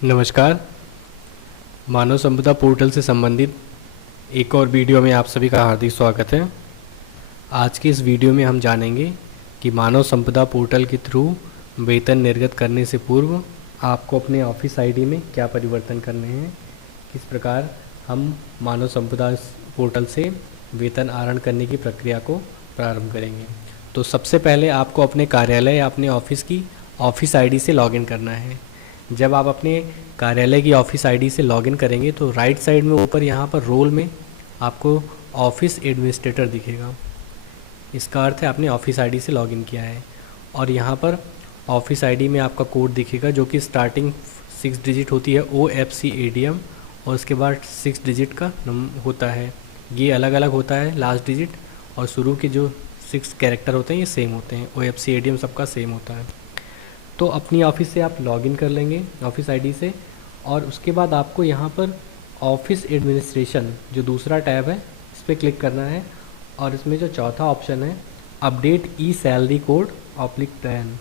नमस्कार। मानव संपदा पोर्टल से संबंधित एक और वीडियो में आप सभी का हार्दिक स्वागत है। आज के इस वीडियो में हम जानेंगे कि मानव संपदा पोर्टल के थ्रू वेतन निर्गत करने से पूर्व आपको अपने ऑफिस आईडी में क्या परिवर्तन करने हैं, किस प्रकार हम मानव संपदा पोर्टल से वेतन आहरण करने की प्रक्रिया को प्रारंभ करेंगे। तो सबसे पहले आपको अपने कार्यालय या अपने ऑफिस की ऑफिस आईडी से लॉगिन करना है। जब आप अपने कार्यालय की ऑफिस आईडी से लॉगिन करेंगे तो राइट साइड में ऊपर यहाँ पर रोल में आपको ऑफिस एडमिनिस्ट्रेटर दिखेगा। इसका अर्थ है आपने ऑफिस आईडी से लॉगिन किया है। और यहाँ पर ऑफिस आईडी में आपका कोड दिखेगा जो कि स्टार्टिंग 6 डिजिट होती है OFCADM और उसके बाद 6 डिजिट का होता है। ये अलग अलग होता है लास्ट डिजिट, और शुरू के जो 6 कैरेक्टर होते हैं ये सेम होते हैं। OFCADM सबका सेम होता है। तो अपनी ऑफिस से आप लॉगिन कर लेंगे ऑफिस आईडी से, और उसके बाद आपको यहाँ पर ऑफिस एडमिनिस्ट्रेशन जो दूसरा टैब है इस पर क्लिक करना है, और इसमें जो चौथा ऑप्शन है अपडेट ई सैलरी कोड /10,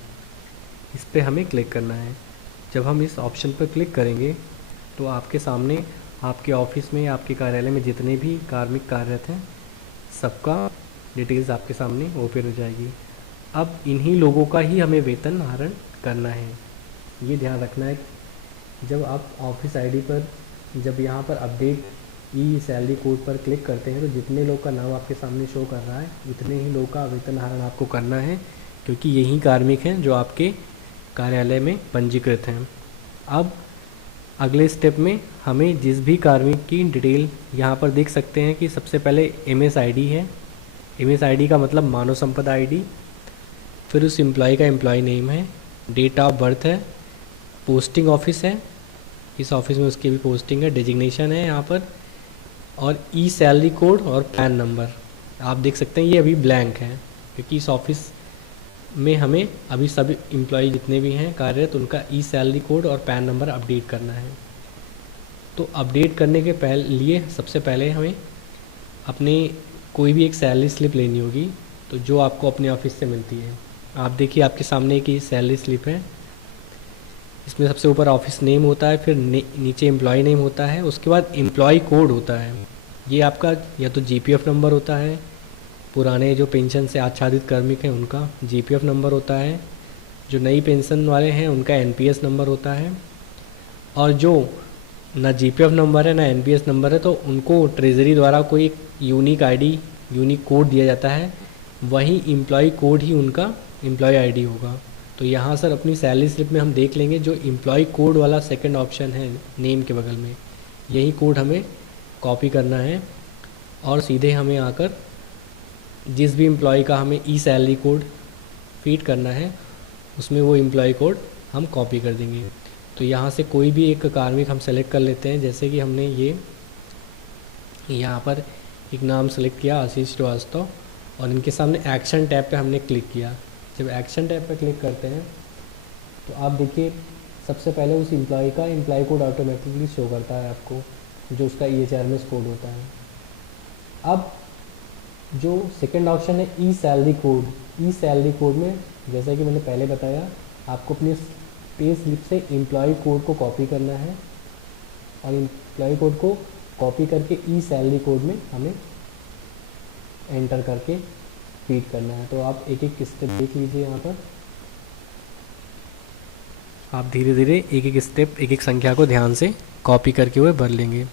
इस पर हमें क्लिक करना है। जब हम इस ऑप्शन पर क्लिक करेंगे तो आपके सामने आपके ऑफिस में आपके कार्यालय में जितने भी कार्मिक कार्यरत हैं सबका डिटेल्स आपके सामने ओपन हो जाएगी। अब इन्हीं लोगों का ही हमें वेतन आहरण करना है। ये ध्यान रखना है जब आप ऑफिस आईडी पर जब यहाँ पर अपडेट ई सैलरी कोड पर क्लिक करते हैं तो जितने लोग का नाम आपके सामने शो कर रहा है उतने ही लोग का वेतन आहरण आपको करना है, क्योंकि यही कार्मिक हैं जो आपके कार्यालय में पंजीकृत हैं। अब अगले स्टेप में हमें जिस भी कार्मिक की डिटेल यहाँ पर देख सकते हैं कि सबसे पहले MSID है। MSID का मतलब मानव संपदा ID, फिर उस एम्प्लॉय का एम्प्लॉय नेम है, डेट ऑफ बर्थ है, पोस्टिंग ऑफिस है, इस ऑफिस में उसकी भी पोस्टिंग है, डेजिग्नेशन है यहाँ पर, और ई सैलरी कोड और पैन नंबर। आप देख सकते हैं ये अभी ब्लैंक है क्योंकि इस ऑफिस में हमें अभी सभी एम्प्लॉय जितने भी हैं कार्यरत उनका ई सैलरी कोड और पैन नंबर अपडेट करना है। तो अपडेट करने के लिए सबसे पहले हमें अपने कोई भी एक सैलरी स्लिप लेनी होगी, तो जो आपको अपने ऑफिस से मिलती है। आप देखिए आपके सामने एक ही सैलरी स्लिप है। इसमें सबसे ऊपर ऑफिस नेम होता है, फिर नीचे एम्प्लॉय नेम होता है, उसके बाद एम्प्लॉय कोड होता है। ये आपका या तो GPF नंबर होता है, पुराने जो पेंशन से आच्छादित कार्मिक हैं उनका GPF नंबर होता है, जो नई पेंशन वाले हैं उनका NPS नंबर होता है, और जो ना GPF नंबर है ना NPS नंबर है तो उनको ट्रेजरी द्वारा कोई एक यूनिक ID यूनिक कोड दिया जाता है, वही एम्प्लॉय कोड ही उनका एम्प्लॉय ID होगा। तो यहाँ सर अपनी सैलरी स्लिप में हम देख लेंगे जो एम्प्लॉय कोड वाला सेकंड ऑप्शन है नेम के बगल में, यही कोड हमें कॉपी करना है, और सीधे हमें आकर जिस भी एम्प्लॉय का हमें ई सैलरी कोड फीड करना है उसमें वो एम्प्लॉय कोड हम कॉपी कर देंगे। तो यहाँ से कोई भी एक कार्मिक हम सेलेक्ट कर लेते हैं, जैसे कि हमने ये यहाँ पर एक नाम सेलेक्ट किया आशीष श्रीवास्तव, और इनके सामने एक्शन टैब पे हमने क्लिक किया। जब एक्शन टैब पे क्लिक करते हैं तो आप देखिए सबसे पहले उस एम्प्लॉय का एम्प्लॉय कोड ऑटोमेटिकली शो करता है आपको, जो उसका EHRMS कोड होता है। अब जो सेकंड ऑप्शन है ई सैलरी कोड, ई सैलरी कोड में जैसा कि मैंने पहले बताया आपको अपनी पे स्लिप से एम्प्लॉय कोड को कॉपी करना है, और एम्प्लॉय कोड को कॉपी करके ई सैलरी कोड में हमें एंटर करके फीड करना है। तो आप एक एक स्टेप देख लीजिए। यहाँ पर आप धीरे धीरे एक एक स्टेप एक एक संख्या को ध्यान से कॉपी करके हुए भर लेंगे।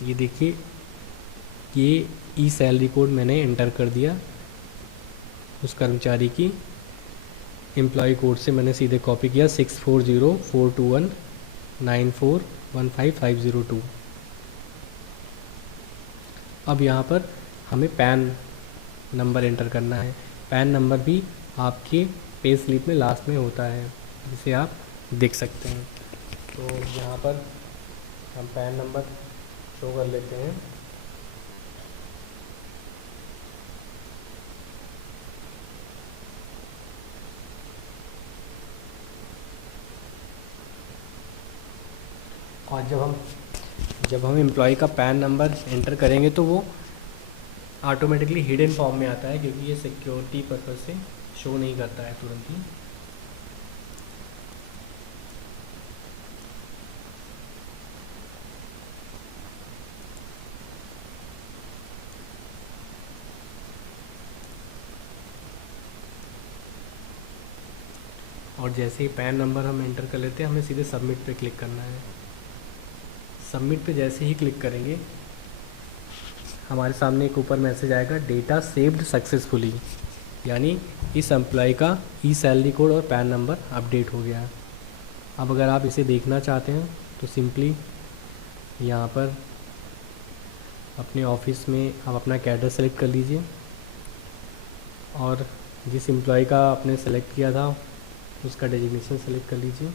ये देखिए ये ई सैलरी कोड मैंने एंटर कर दिया, उस कर्मचारी की एम्प्लॉय कोड से मैंने सीधे कॉपी किया 640421941550 अब यहाँ पर हमें पैन नंबर एंटर करना है। पैन नंबर भी आपके पे स्लिप में लास्ट में होता है, जिसे आप देख सकते हैं। तो यहाँ पर हम पैन नंबर शो कर लेते हैं। और जब हम एम्प्लॉय का पैन नंबर एंटर करेंगे तो वो ऑटोमेटिकली हिडन फॉर्म में आता है, क्योंकि ये सिक्योरिटी पर्पज़ से शो नहीं करता है तुरंत ही। और जैसे ही पैन नंबर हम एंटर कर लेते हैं, हमें सीधे सबमिट पे क्लिक करना है। सबमिट पे जैसे ही क्लिक करेंगे, हमारे सामने एक ऊपर मैसेज आएगा, डेटा सेव्ड सक्सेसफुली, यानी इस एम्प्लॉय का ई सैलरी कोड और पैन नंबर अपडेट हो गया है। अब अगर आप इसे देखना चाहते हैं तो सिंपली यहाँ पर अपने ऑफिस में आप अपना कैडर सेलेक्ट कर लीजिए और जिस एम्प्लॉय का आपने सेलेक्ट किया था उसका डेजिग्नेशन सेलेक्ट कर लीजिए।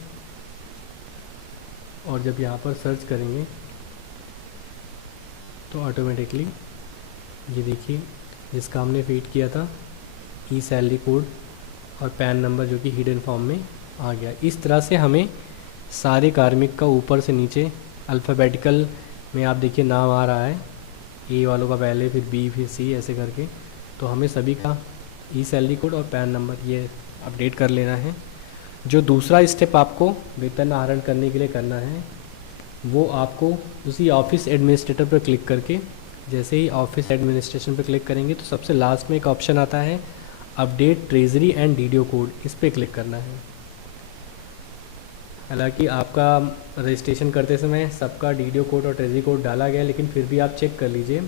और जब यहाँ पर सर्च करेंगे तो ऑटोमेटिकली ये देखिए, जिसका हमने फीड किया था ई सैलरी कोड और पैन नंबर जो कि हिडन फॉर्म में आ गया। इस तरह से हमें सारे कार्मिक का ऊपर से नीचे अल्फ़ाबेटिकल में आप देखिए नाम आ रहा है, ए वालों का पहले, फिर बी, फिर सी, ऐसे करके। तो हमें सभी का ई सैलरी कोड और पैन नंबर ये अपडेट कर लेना है। जो दूसरा स्टेप आपको वेतन आहरण करने के लिए करना है, वो आपको उसी ऑफिस एडमिनिस्ट्रेटर पर क्लिक करके, जैसे ही ऑफिस एडमिनिस्ट्रेशन पर क्लिक करेंगे तो सबसे लास्ट में एक ऑप्शन आता है update treasury and DDO code, इस पर क्लिक करना है। हालांकि आपका रजिस्ट्रेशन करते समय सबका डीडीओ कोड और ट्रेजरी कोड डाला गया, लेकिन फिर भी आप चेक कर लीजिए।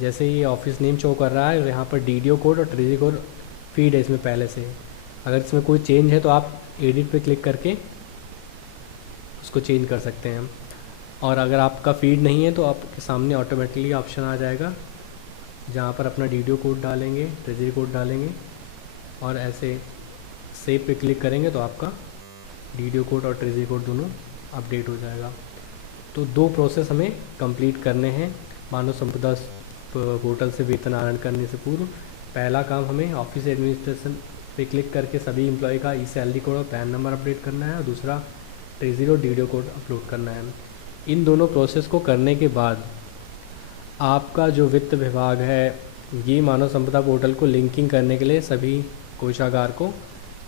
जैसे ही ऑफिस नेम शो कर रहा है और यहाँ पर डीडीओ कोड और ट्रेजरी कोड फीड है इसमें पहले से, अगर इसमें कोई चेंज है तो आप एडिट पे क्लिक करके उसको चेंज कर सकते हैं। और अगर आपका फीड नहीं है तो आपके सामने ऑटोमेटिकली ऑप्शन आ जाएगा जहाँ पर अपना डीडीओ कोड डालेंगे, ट्रेजरी कोड डालेंगे और ऐसे सेव पे क्लिक करेंगे तो आपका डीडीओ कोड और ट्रेजरी कोड दोनों अपडेट हो जाएगा। तो 2 प्रोसेस हमें कंप्लीट करने हैं मानव संपदा पोर्टल से वेतन आहरण करने से पूर्व। पहला काम हमें ऑफिस एडमिनिस्ट्रेशन पे क्लिक करके सभी एम्प्लॉय का ई सैलरी कोड और पैन नंबर अपडेट करना है, और दूसरा ट्रेजरी और डीडीओ कोड अपलोड करना है। इन दोनों प्रोसेस को करने के बाद आपका जो वित्त विभाग है, ये मानव संपदा पोर्टल को लिंकिंग करने के लिए सभी कोषागार को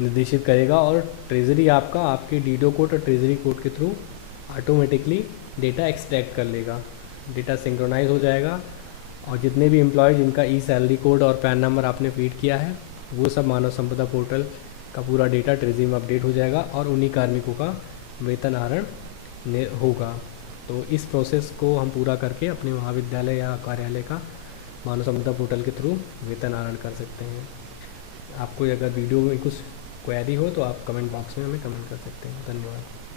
निर्देशित करेगा और ट्रेजरी आपका आपके डीडीओ कोड और ट्रेजरी कोड के थ्रू ऑटोमेटिकली डेटा एक्सट्रैक्ट कर लेगा, डेटा सिंक्रोनाइज हो जाएगा और जितने भी एम्प्लॉय जिनका ई सैलरी कोड और पैन नंबर आपने फीड किया है वो सब मानव संपदा पोर्टल का पूरा डेटा ट्रेजरी में अपडेट हो जाएगा और उन्हीं कार्मिकों का वेतन आहरण होगा। तो इस प्रोसेस को हम पूरा करके अपने महाविद्यालय या कार्यालय का मानव संपदा पोर्टल के थ्रू वेतन आहरण कर सकते हैं। आपको अगर वीडियो में कुछ क्वेरी हो तो आप कमेंट बॉक्स में हमें कमेंट कर सकते हैं। धन्यवाद।